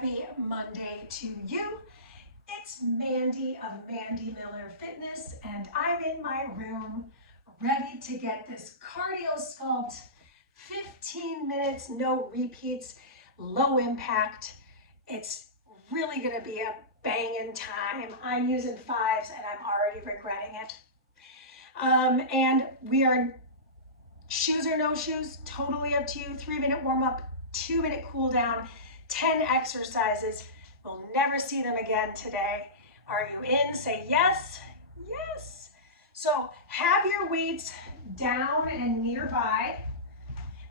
Happy Monday to you. It's Mandy of Mandee Miller Fitness, and I'm in my room ready to get this cardio sculpt. 15 minutes, no repeats, low impact. It's really going to be a banging time. I'm using 5s and I'm already regretting it. And we are shoes or no shoes, totally up to you. 3-minute warm up, 2-minute cool down, 10 exercises. We'll never see them again today. Are you in? Say yes. Yes. So have your weights down and nearby.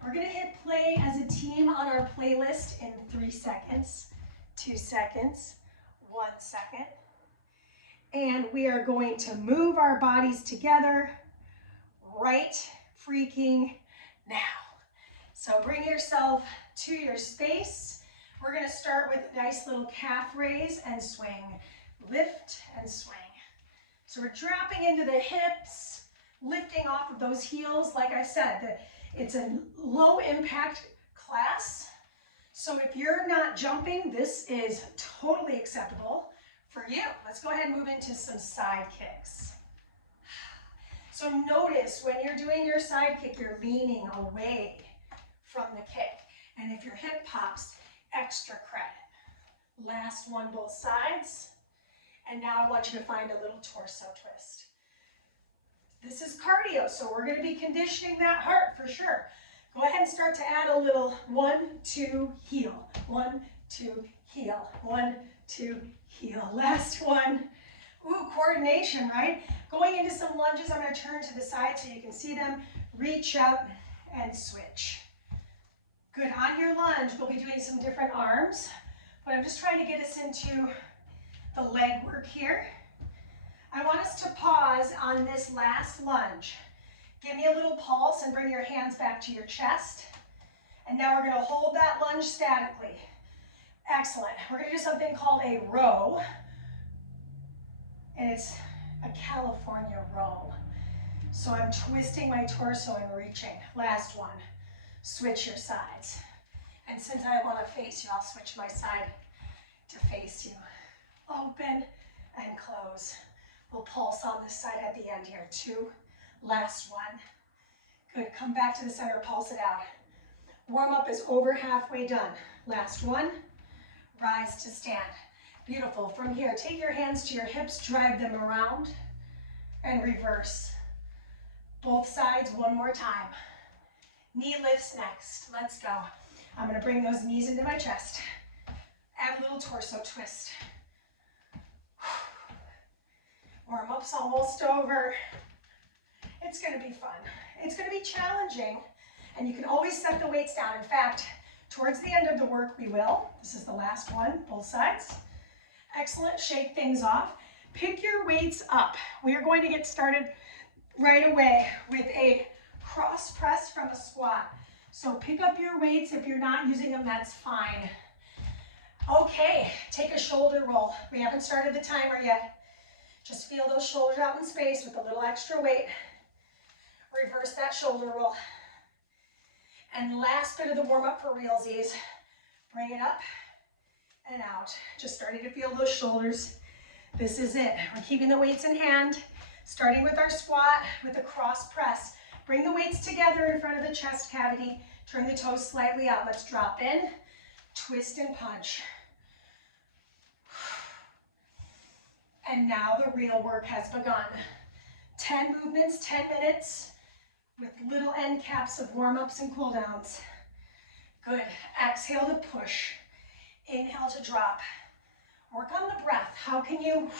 We're going to hit play as a team on our playlist in 3 seconds, 2 seconds, 1 second. And we are going to move our bodies together right freaking now. So bring yourself to your space. We're going to start with a nice little calf raise and swing. Lift and swing. So we're dropping into the hips, lifting off of those heels. Like I said, it's a low impact class. So if you're not jumping, this is totally acceptable for you. Let's go ahead and move into some side kicks. So notice when you're doing your side kick, you're leaning away from the kick. And if your hip pops, extra credit. Last one, both sides. And now I want you to find a little torso twist. This is cardio, so we're going to be conditioning that heart for sure. Go ahead and start to add a little 1, 2, heel. 1, 2, heel. 1, 2, heel. Last one. Ooh, coordination, right? Going into some lunges, I'm going to turn to the side so you can see them. Reach out and switch. Good. On your lunge, we'll be doing some different arms, but I'm just trying to get us into the leg work here. I want us to pause on this last lunge. Give me a little pulse and bring your hands back to your chest. And now we're going to hold that lunge statically. Excellent. We're going to do something called a row. And it's a California row. So I'm twisting my torso and reaching. Last one. Switch your sides. And since I want to face you, I'll switch my side to face you. Open and close. We'll pulse on this side at the end here. 2. Last one. Good. Come back to the center. Pulse it out. Warm up is over halfway done. Last one. Rise to stand. Beautiful. From here, take your hands to your hips, drive them around, and reverse. Both sides one more time. Knee lifts next. Let's go. I'm going to bring those knees into my chest. Add a little torso twist. Warm-up's almost over. It's going to be fun. It's going to be challenging, and you can always set the weights down. In fact, towards the end of the work, we will. This is the last one, both sides. Excellent. Shake things off. Pick your weights up. We are going to get started right away with a cross press from a squat. So pick up your weights. If you're not using them, that's fine. Okay, take a shoulder roll. We haven't started the timer yet. Just feel those shoulders out in space with a little extra weight. Reverse that shoulder roll. And last bit of the warm-up for realsies. Bring it up and out. Just starting to feel those shoulders. This is it. We're keeping the weights in hand, starting with our squat with a cross press. Bring the weights together in front of the chest cavity. Turn the toes slightly out. Let's drop in, twist and punch. And now the real work has begun. 10 movements, 10 minutes with little end caps of warm-ups and cool downs. Good. Exhale to push. Inhale to drop. Work on the breath. How can you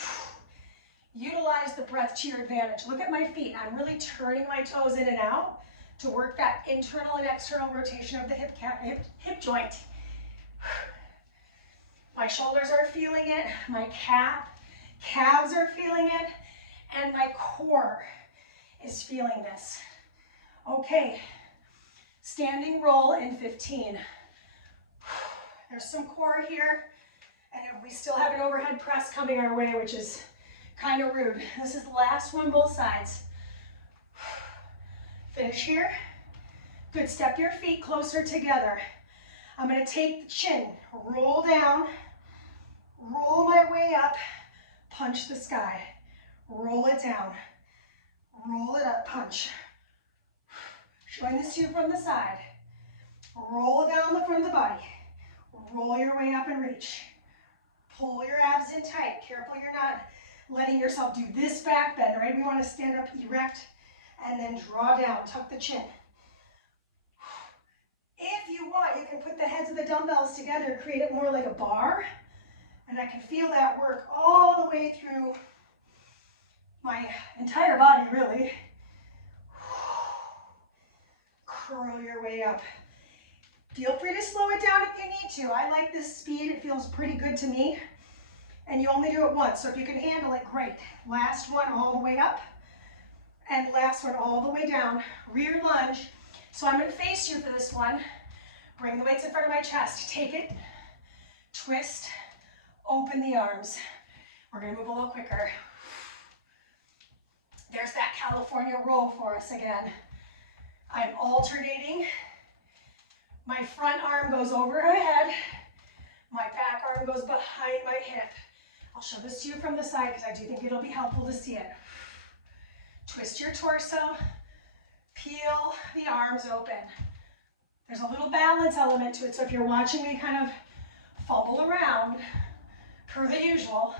utilize the breath to your advantage? Look at my feet. I'm really turning my toes in and out to work that internal and external rotation of the hip joint. My shoulders are feeling it. My calves are feeling it. And my core is feeling this. Okay. Standing roll in 15. There's some core here. And we still have an overhead press coming our way, which is kind of rude. This is the last one, both sides. Finish here. Good. Step your feet closer together. I'm gonna take the chin, roll down, roll my way up, punch the sky. Roll it down, roll it up, punch. Showing this to you from the side. Roll down the front of the body. Roll your way up and reach. Pull your abs in tight. Careful you're not letting yourself do this back bend, right? We want to stand up erect and then draw down, tuck the chin. If you want, you can put the heads of the dumbbells together, create it more like a bar. And I can feel that work all the way through my entire body, really. Curl your way up. Feel free to slow it down if you need to. I like this speed. It feels pretty good to me. And you only do it once, so if you can handle it, great. Last one all the way up. And last one all the way down. Rear lunge. So I'm going to face you for this one. Bring the weights in front of my chest. Take it. Twist. Open the arms. We're going to move a little quicker. There's that California roll for us again. I'm alternating. My front arm goes over my head. My back arm goes behind my hip. I'll show this to you from the side because I do think it'll be helpful to see it. Twist your torso. Peel the arms open. There's a little balance element to it, so if you're watching me kind of fumble around, per the usual,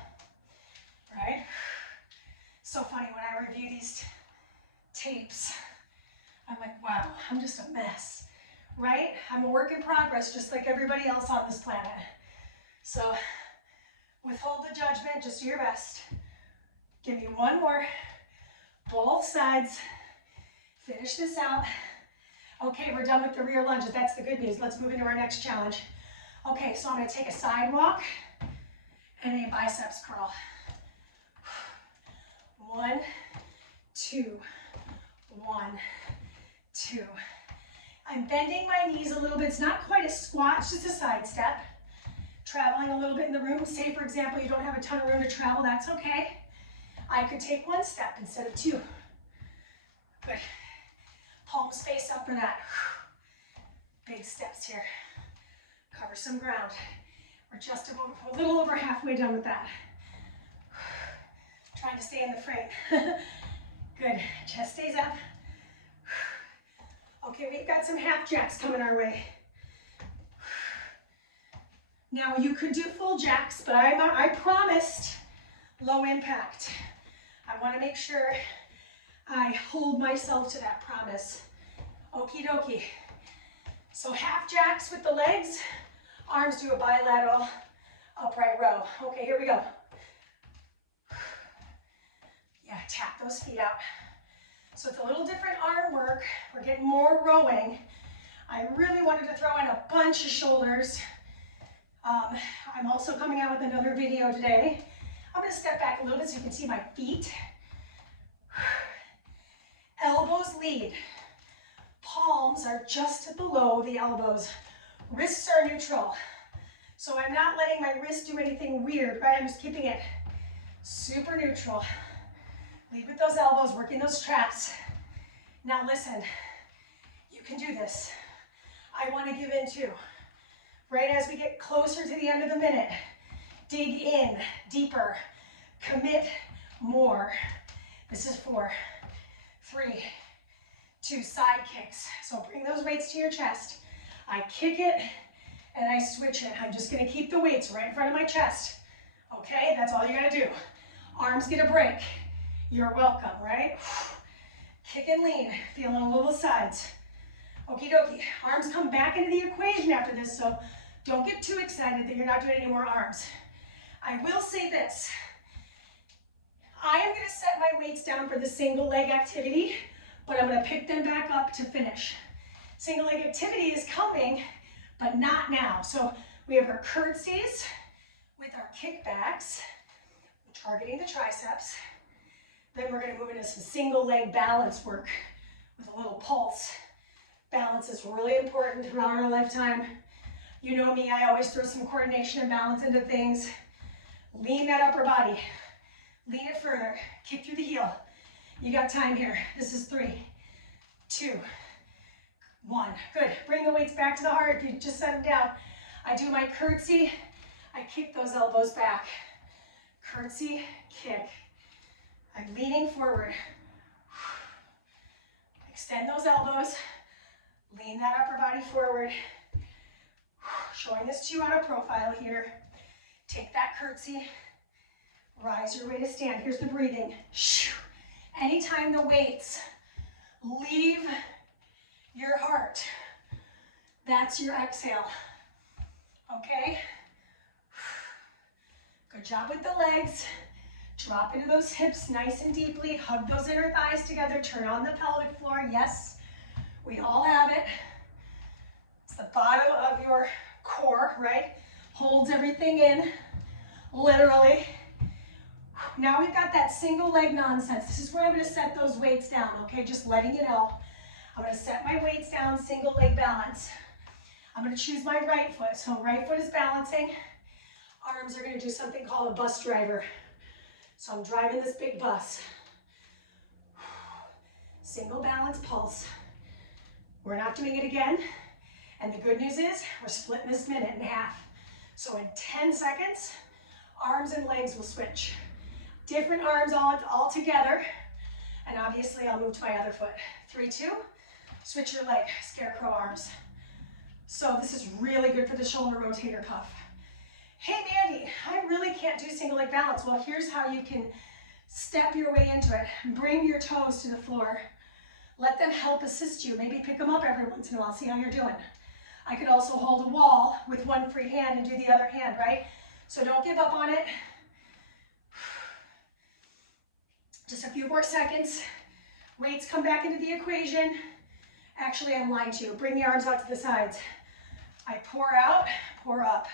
right? So funny when I review these tapes, I'm like, wow, I'm just a mess, right? I'm a work in progress, just like everybody else on this planet. So withhold the judgment, just do your best. Give me one more, both sides. Finish this out. Okay, we're done with the rear lunges. That's the good news. Let's move into our next challenge. Okay, so I'm going to take a side walk and a biceps curl. 1, 2, 1, 2. I'm bending my knees a little bit. It's not quite a squat, it's just a side step. Traveling a little bit in the room. Say, for example, you don't have a ton of room to travel. That's okay. I could take 1 step instead of 2. Good. Palms face up for that. Big steps here. Cover some ground. We're just a little over halfway done with that. Trying to stay in the frame. Good. Chest stays up. Okay, we've got some half jacks coming our way. Now you could do full jacks, but I promised low impact. I want to make sure I hold myself to that promise. Okie dokie. So half jacks with the legs. Arms do a bilateral upright row. Okay, here we go. Yeah, tap those feet out. So it's a little different arm work. We're getting more rowing. I really wanted to throw in a bunch of shoulders. I'm also coming out with another video today. I'm going to step back a little bit so you can see my feet. Elbows lead. Palms are just below the elbows. Wrists are neutral. So I'm not letting my wrist do anything weird, right? I'm just keeping it super neutral. Lead with those elbows, working those traps. Now listen, you can do this. I want to give in too. Right as we get closer to the end of the minute, dig in deeper, commit more. This is 4, 3, 2, side kicks. So bring those weights to your chest. I kick it and I switch it. I'm just going to keep the weights right in front of my chest. Okay, that's all you got to do. Arms get a break. You're welcome, right? Kick and lean, feeling a little sides. Okie dokie. Arms come back into the equation after this, so don't get too excited that you're not doing any more arms. I will say this. I am going to set my weights down for the single leg activity, but I'm going to pick them back up to finish. Single leg activity is coming, but not now. So we have our curtsies with our kickbacks, targeting the triceps. Then we're going to move into some single leg balance work with a little pulse. Balance is really important throughout our lifetime. You know me, I always throw some coordination and balance into things. Lean that upper body. Lean it further. Kick through the heel. You got time here. This is 3, 2, 1. Good. Bring the weights back to the heart. You just set them down. I do my curtsy. I kick those elbows back. Curtsy, kick. I'm leaning forward. Extend those elbows. Lean that upper body forward. Showing this to you on a profile here. Take that curtsy. Rise your way to stand. Here's the breathing. Anytime the weights leave your heart, that's your exhale. Okay? Good job with the legs. Drop into those hips nice and deeply. Hug those inner thighs together. Turn on the pelvic floor. Yes, we all have it. It's the bottom of your core, right? Holds everything in, literally. Now we've got that single leg nonsense. This is where I'm going to set those weights down, okay? Just letting you know. I'm going to set my weights down, single leg balance. I'm going to choose my right foot. So right foot is balancing. Arms are going to do something called a bus driver. So I'm driving this big bus. Single balance pulse. We're not doing it again. And the good news is we're splitting this minute in half. So in 10 seconds, arms and legs will switch. Different arms all together. And obviously I'll move to my other foot. 3, 2, switch your leg, scarecrow arms. So this is really good for the shoulder rotator cuff. Hey Mandee, I really can't do single leg balance. Well, here's how you can step your way into it. Bring your toes to the floor. Let them help assist you. Maybe pick them up every once in a while, see how you're doing. I could also hold a wall with one free hand and do the other hand, right? So don't give up on it. Just a few more seconds. Weights come back into the equation. Actually, I'm lying to you. Bring the arms out to the sides. I pour out, pour up.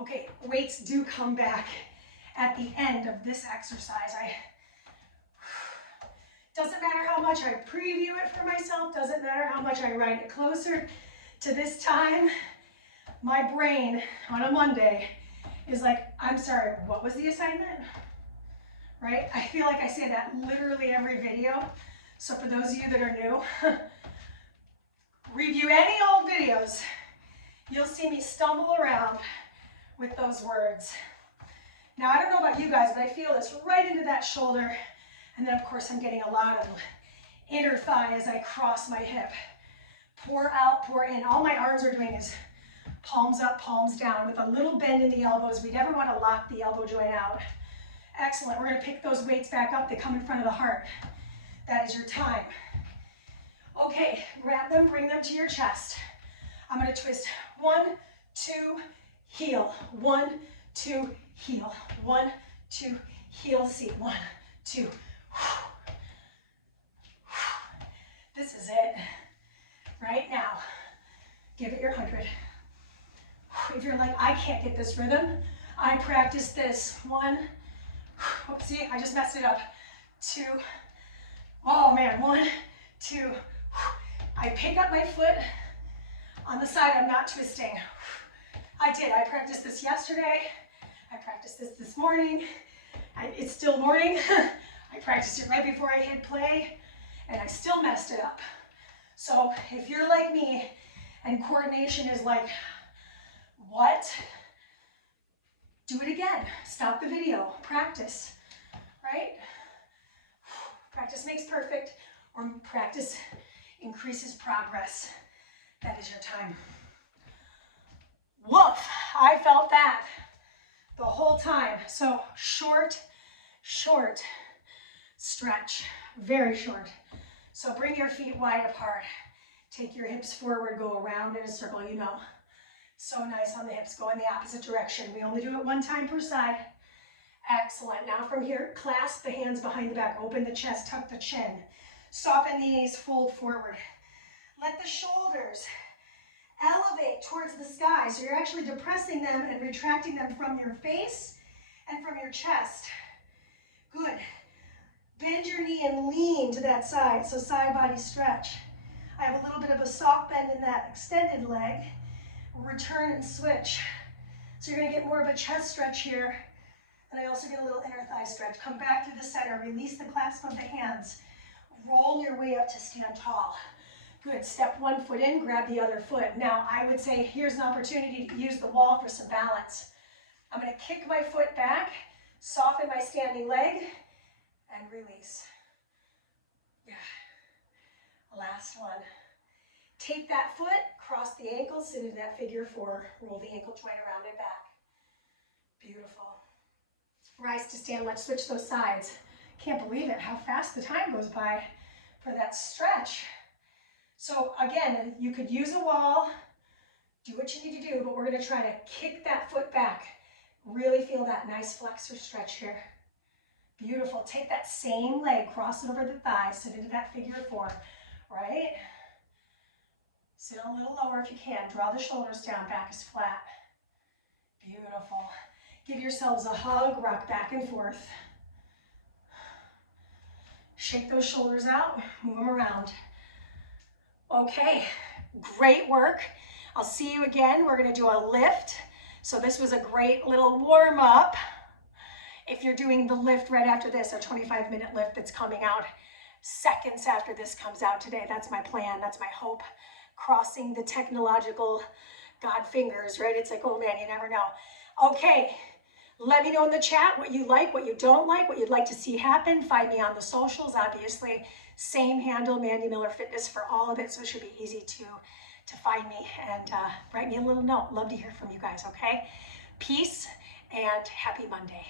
Okay, weights do come back at the end of this exercise. Doesn't matter how much I preview it for myself, doesn't matter how much I write it closer to this time, my brain on a Monday is like, I'm sorry, what was the assignment? Right? I feel like I say that literally every video. So for those of you that are new, review any old videos. You'll see me stumble around with those words. Now, I don't know about you guys, but I feel this right into that shoulder. And then, of course, I'm getting a lot of inner thigh as I cross my hip. Pour out, pour in. All my arms are doing is palms up, palms down with a little bend in the elbows. We never want to lock the elbow joint out. Excellent. We're going to pick those weights back up. They come in front of the heart. That is your time. Okay, grab them, bring them to your chest. I'm going to twist 1, 2, heel. 1, 2, heel. 1, 2, heel seat. 1, 2. This is it. Right now, give it your 100. If you're like, I can't get this rhythm, I practice this. 1, oopsie, I just messed it up. 2, oh man, 1, 2. I pick up my foot on the side, I'm not twisting. I practiced this yesterday. I practiced this morning. It's still morning. I practiced it right before I hit play, and I still messed it up. So if you're like me, and coordination is like, what? Do it again. Stop the video. Practice, right? Practice makes perfect, or practice increases progress. That is your time. Woof, I felt that the whole time. So short, short stretch, very short. So bring your feet wide apart. Take your hips forward, go around in a circle, you know. So nice on the hips, go in the opposite direction. We only do it 1 time per side. Excellent. Now from here, clasp the hands behind the back, open the chest, tuck the chin. Soften the knees, fold forward. Let the shoulders elevate towards the sky. So you're actually depressing them and retracting them from your face and from your chest. Good. Bend your knee and lean to that side. So side body stretch. I have a little bit of a soft bend in that extended leg. Return and switch. So you're going to get more of a chest stretch here. And I also get a little inner thigh stretch. Come back to the center. Release the clasp of the hands. roll your way up to stand tall. Good, step one foot in, grab the other foot. Now I would say here's an opportunity to use the wall for some balance. I'm gonna kick my foot back, soften my standing leg, and release. Yeah, last one. Take that foot, cross the ankle, sit into that figure four, roll the ankle joint around and back. Beautiful. Rise to stand, let's switch those sides. Can't believe it, how fast the time goes by for that stretch. So again, you could use a wall, do what you need to do, but we're gonna try to kick that foot back. Really feel that nice flexor stretch here. Beautiful, take that same leg, cross it over the thighs, sit into that figure four, right? Sit a little lower if you can, draw the shoulders down, back is flat. Beautiful. Give yourselves a hug, rock back and forth. Shake those shoulders out, move them around. Okay, great work. I'll see you again. We're gonna do a lift. So this was a great little warm up. If you're doing the lift right after this, a 25-minute lift that's coming out seconds after this comes out today. That's my plan, that's my hope. Crossing the technological God fingers, right? It's like, oh man, you never know. Okay, let me know in the chat what you like, what you don't like, what you'd like to see happen. Find me on the socials, obviously. Same handle, Mandee Miller Fitness for all of it, so it should be easy to find me and write me a little note. Love to hear from you guys, okay? Peace and happy Monday.